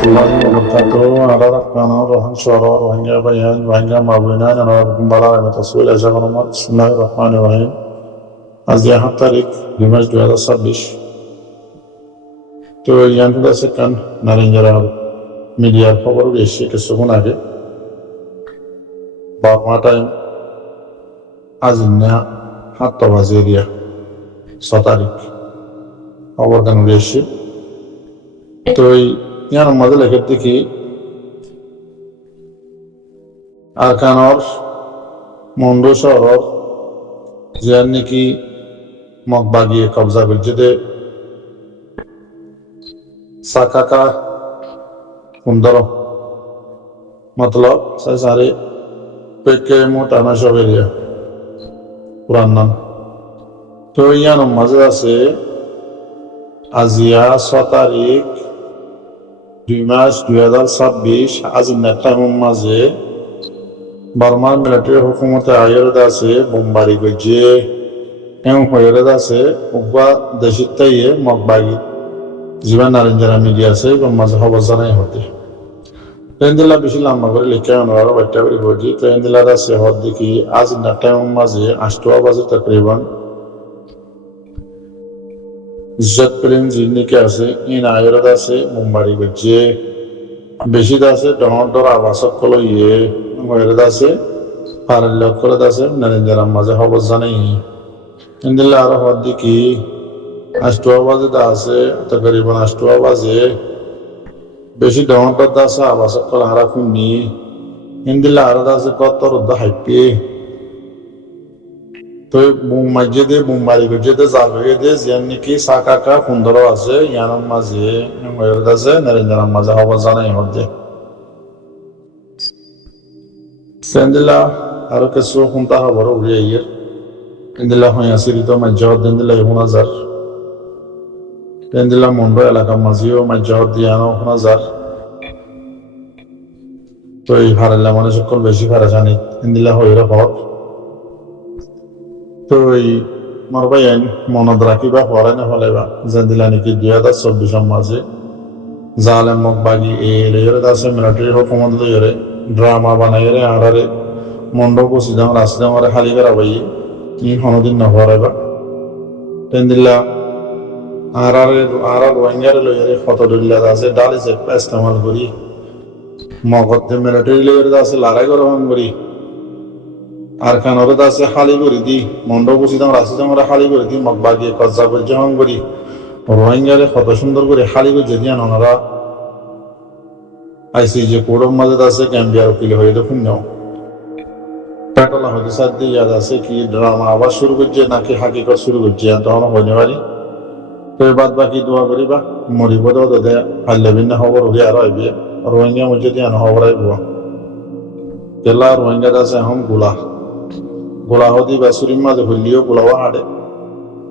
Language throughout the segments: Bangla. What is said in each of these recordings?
warahmatullahi wabarakatuh. Ada rakana rohan suara rohingya bayan rohingya mabina yana kumbara yana tasul aja konomat. Bismillahirrahmanirrahim. আজ ৭ তারিখ ২ মাস ২০২৬। তো ইয়ানটা সেখান নারেঞ্জারা মিডিয়ার খবর এসে কিছুক্ষণ আগে বারমা টাইম আজ না ৭টা বাজে এরিয়া ৬ তারিখ খবর কেন এসে তো ইয়ার মাঝে লেখার দেখি আরকানর মন্ড শহর যার নাকি মগবাগিয়ে কবজা করছে দে সাকাকা সুন্দর মতলব সারে পেকে মোটানা সব এরিয়া পুরান নাম তো ইয়ার মাঝে আছে আজিয়া ৬ তারিখ ২ মাস ২০২৬ আজ টাইমের মাঝে বার্মার মিলিটারি হুকুমতে আয়ের আছে বোমবারি গজে এমন হয়ে আছে উবা দেশের তাইয়ে মগবাগি জীবন নারেঞ্জারা মিডিয়া আছে এবং মাঝে খবর জানাই হতে ট্রেনদিল্লা বেশি লম্বা করে লিখে আনোয়ারও বাচ্চা করে বলছি ট্রেনদিল্লার আছে হদ দেখি আজ টাইমের মাঝে ৮টা বাজে তকরিবান ইজ্জত প্লেন জিন্দিকে আছে ইন আয়ের আছে বোমবারি গজে বেশি আছে ডর আবাসক কল ইয়ে আছে পারের লোক করে আছে নারেঞ্জারার মাঝে খবর জানাই ইন্দিল্লা আরো হওয়ার দিকে ৮টা বাজে আছে তকরিবান ৮টা বাজে বেশি ডর আছে আবাসক কল হারা খুনি ইন্দিল্লা আরো আছে কত রোদ হাইপে তো মসজিদে বোমবারি গজেতে জাগিয়ে দিয়ে যেন নাকি সাকাকা সুন্দর আছে ইয়ানোর মাঝে আছে নারেঞ্জারার মাঝে খবর জানাই হচ্ছে সেন্দিলা আরো কিছু শুনতা খবর উড়িয়ে ইয়ের ইন্দিলা হয়ে আসিরিত মাঝহর দিন্দিলা ১০০০ ইন্দিলা মন্ড এলাকা মাঝিও মাঝহর দিয়ানো ১০০০ তো এই হারাইলা মানে সকল বেশি ফারাসানি ইন্দিলা হয়ে খবর তো এই মারবাই আইন মনত রাখিবা পরে না ফলাইবা যেদিলা নাকি ২০২৪ মাঝে জালেম মগবাগি এর আছে মিলিটারি হুকুমত লইরে ড্রামা বানাইরে আড়ারে মন্ডপ বসি যাও রাস্তা আমার খালি করা ভাই কি কোনোদিন না হরাইবা টেন্দিল্লা আর রোহিঙ্গারে লইরে কত দিল্লা আছে ডালি চেক ইস্তেমাল করি মগধে মিলিটারি লইরে আছে লড়াই করবান করি আর কানরে আছে খালি করে দি মন্ডপ বসি যাও রাস্তা আমার খালি করে দি মগবাগি কজ্জা করে জহন করি রোহিঙ্গারে কত সুন্দর করে খালি করে যদি ওনারা আইসি যে কোরম মাঝে আছে ক্যাম্বিয়ার উকিল হয়ে দেখুন নাও পেটলা হয়তো সাথ দিয়ে ইয়াদ আছে কি ড্রামা আবার শুরু করছে নাকি হাকিকত শুরু করছে তখন হইতে পারি তো বাদ বাকি দোয়া করিবা মরিব দে হাল্লে ভিন্ন খবর হয়ে আর আইবি রোহিঙ্গা মধ্যে দিয়ে খবর আইব কেলা রোহিঙ্গা আছে এখন গোলা হদি বা সুরির মাঝে হইলিও গোলাও হাড়ে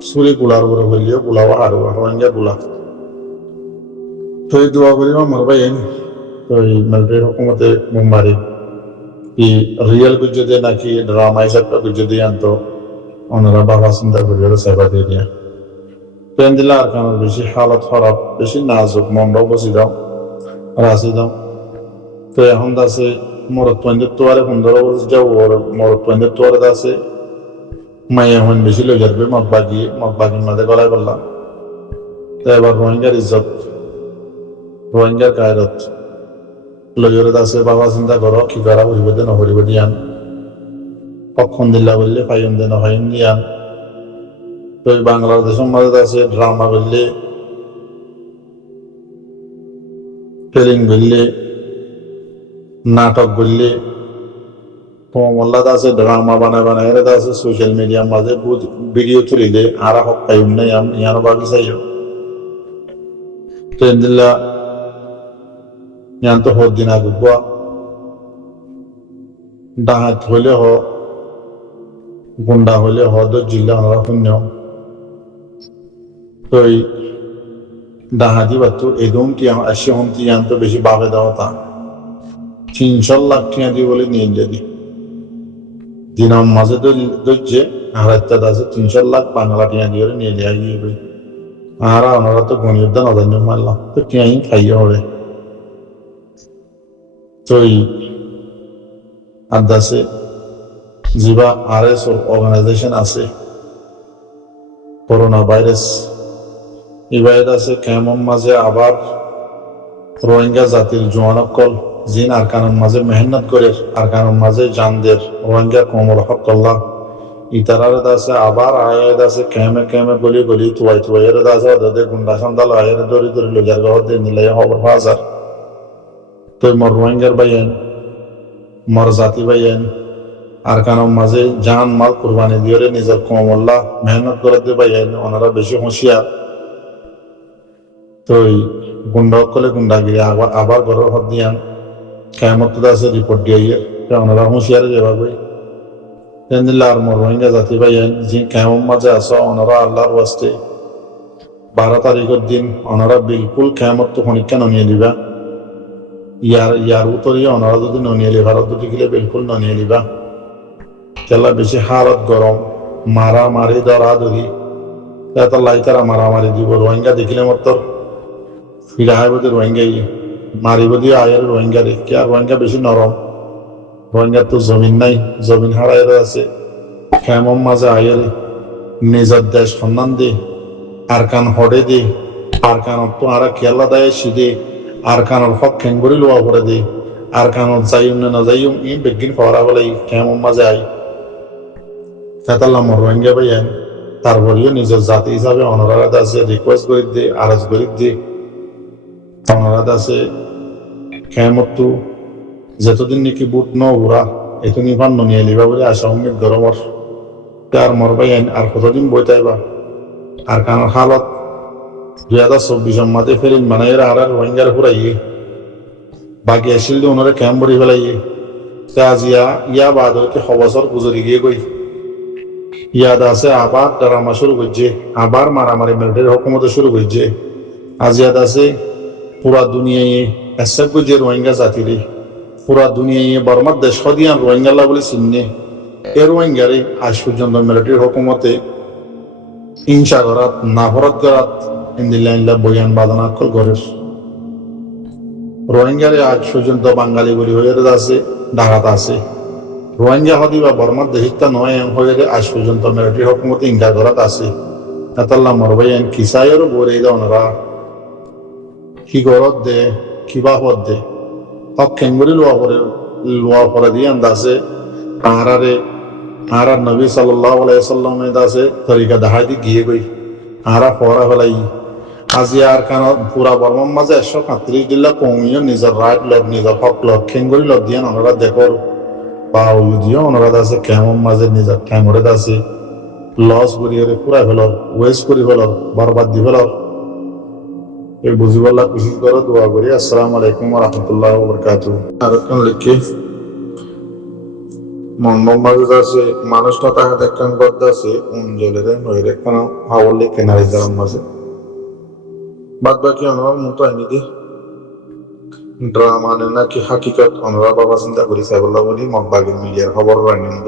সুরি গোলার উপরে হইলিও গোলাও হাড়বা রোহিঙ্গা গোলা তো এই দোয়া করিবা মরবাই তো এই মিলিটারি হুকুমতে বোমবারি কি রিয়েল গুজে নাকি ড্রামা হিসাব গুজে দিয়ে আনতো ওনারা বাবা চিন্তা করি সেবা দিয়ে দিয়া ট্রেন দিলে আর কেন বেশি হালত খারাপ বেশি নাজুক মন্ডপ বসি দাও রাশি দাও তো এখন আছে মরত পয়েন্টের তোয়ারে সুন্দর যাও ওর মরত পয়েন্টের তোয়ারে আছে মাই এখন বেশি লই যাবে মগবাগির মাঝে গলায় করলাম তো এবার রোহিঙ্গার ইজ্জত রোহিঙ্গার কায়রত লজরে আছে বাবা চিন্তা করো কি করা হইব দে নহরিব দিয়ান কখন দিল্লা বললে ফাইন দে নহাইন দিয়ান তো বাংলাদেশের মাঝে আছে ড্রামা বললে ফিল্ম বললে নাটক বললে মল্লাদ আছে ড্রামা বানায় আছে সোশ্যাল মিডিয়ার মাঝে ভিডিও তুলি দে আর হক পাইম না ইয়ানো বাকি চাইও তো দিল্লা ইয়ান তো হদ দিন আগুয়া ডাহাত হইলে হ গুন্ডা হইলে হ জিল্লা ওনারা শূন্য তো এই ডাহাতি বাতো এদম টিয়া আসি হম টিয়ান তো বেশি বাবে দেওয়া তা ৩০০ লাখ টিয়া দিয়ে বলে নিয়ে যদি দিনার মাঝে ধরছে আড়াইটা আছে ৩০০ লাখ বাংলা টিয়া দিয়ে নিয়ে যাই আর ওনারা তো গণিত দান অদান্য মারলাম তো টিয়াই খাইয়ে হবে তই আদাসে জিবা RS অর্গানাইজেশন আছে করোনা ভাইরাস ইবাইদ আছে কেমন মাঝে আবার রোহিঙ্গা জাতির জোয়ানকল জিন আরকানের মাঝে মেহনত করে আরকানের মাঝে জানদের রোহিঙ্গা কমল হকল্লাহ ইতারার দাসে আবার আয়ের দাসে কেমে কেমে গলি গলি তুয়াইয়ের দাসে ওদের গুন্ডা সন্দাল আয়ের দরি দরি লোজার গহর দিয়ে নিলে খবর হাজার তো মর রোহিঙ্গার বাইয়েন মর জাতি বাইয়েন আরকানের মাঝে জান মাল কুরবানি দিয়ে নিজের কমল্লা মেহনত করে দিয়ে বাইয়েন ওনারা বেশি হুঁশিয়ার তো গুন্ডা কলে গুন্ডাগিরি আবার ঘরের হাত দিয়ান কেমত আছে রিপোর্ট দিয়ে ওনারা হুঁশিয়ারে যাবে আর মর রোহিঙ্গা জাতি ভাইয়েন যে কেমন মাঝে আস ওনারা আল্লাহর ওয়াস্তে 12 তারিখের দিন ওনারা বিলকুল কেমত তো খনিকা ননিয়ে দিবা ইয়ার উত্তরে ওনারা যদি ননিয়ে লিবা যদি গেলে বিলকুল ননিয়ে লিবা তেলা বেশি হালত গরম মারামারি দরাদরি এত লাইতারা মারামারি দিব রোহিঙ্গা দেখিলে মত ফিরা হয় বোধ রোহিঙ্গাই মারিব দিয়ে আয়ের রোহিঙ্গা রে কে আর রোহিঙ্গা বেশি নরম রোহিঙ্গার তো জমিন নাই জমিন হারাইরে আছে কেমন মাঝে আয়ের নিজের দেশ সন্ধান দে আরকান হডে দে আরকানত তো আর কেলা দায় সিদে আরকানের হক খেঙ্গুরি লোয়া করে দে আরকানত যাইম না যাইম ই বেগিন ফরা বলে কেমন মাঝে আই তাতাল্লাম রোহিঙ্গা ভাইয়েন তারপরেও নিজের জাতি হিসাবে অনারাধ আছে রিকোয়েস্ট করি দে আরজ করি দে অনারাধ আছে কেমত যতদিন নাকি বুট ন উড়া এত নিভান নিয়ে লিবা বলে আশা উম্মিদ গরমর আর মরবাই আর কতদিন বইতাইবা আর কারণ হালত 2024 মাঝে ফেরিন মানাইরা আর রোহিঙ্গার ফুরাইয়ে বাকি আসিল দিয়ে ওনারা ক্যাম্প ভরি ফেলাইয়ে আজ ইয়া বাদ হইতে খবসর গুজরি গিয়ে গই ইয়াদ আছে আবার ড্রামা শুরু করছে আবার মারামারি মিলিটারি হুকুমত শুরু করছে আজ ইয়াদ আছে পুরা দুনিয়ায় এসব গুজে রোহিঙ্গা জাতিরে পুরা দুনিয়ায় বর্মার দেশ দিয়ান রোহিঙ্গাল্লা বলে চিহ্নে এ রোহিঙ্গারে আজ পর্যন্ত মিলিটারি হুকুমতে হিংসা করাত নাফরত করাত ইন্দিল্লা বয়ান বাদানাকল গড়ের রোহিঙ্গারে আজ পর্যন্ত বাঙালি বলি হয়ে আছে ঢাকাতে আছে রোহিঙ্গা হদি বা বর্মার দেশিকটা নয় হয়ে আজ পর্যন্ত মিলিটারি হুকুমতে হিংসা করাত আছে এতাল্লা মরবাইন কিসাইয়েরও বলে দেয় ওনারা কি গরত দে কিবা পদ দে হক খেঙ্গুরি লোয়া করে দিয়ে আন্দাজে আর নবী সাল্লাল্লাহু আলাইহি সাল্লামের দাসে তরিকা দেখাই দি গিয়ে গই আরা পড়া ফেলাই আজি আর কান পুরা বর্মার মাঝে 135 দিল্লা কমিয়ে নিজের রাইট লব নিজের হক লব খেঙ্গুরি লব দিয়ে ওনারা দেখর পাও দিও ওনারা দাসে কেমন মাঝে নিজের ঠ্যাঙ্গরে দাসে লস করিয়ে পুরা ফেলর ওয়েস্ট করি ফেলর বরবাদ দি ফেলর এই বুঝিবাল্লাহ কোশিশ করো দোয়া করি আসসালামু আলাইকুম ওয়া রাহমাতুল্লাহি ওয়া বারাকাতুহু আর কোন লিখে মনমাজ আছে মানুষটা তাকে দেখেন করতে আছে উনজলের নইরে কোন হাওলে কেনারে দাম মাঝে বাদ বাকি আমরা মতো আইনি দি ড্রামা নাকি হাকিকত আমরা বাবা চিন্তা করি সাইবুল্লাহ বলি মগবাগের মিডিয়ার খবর রানিন্দ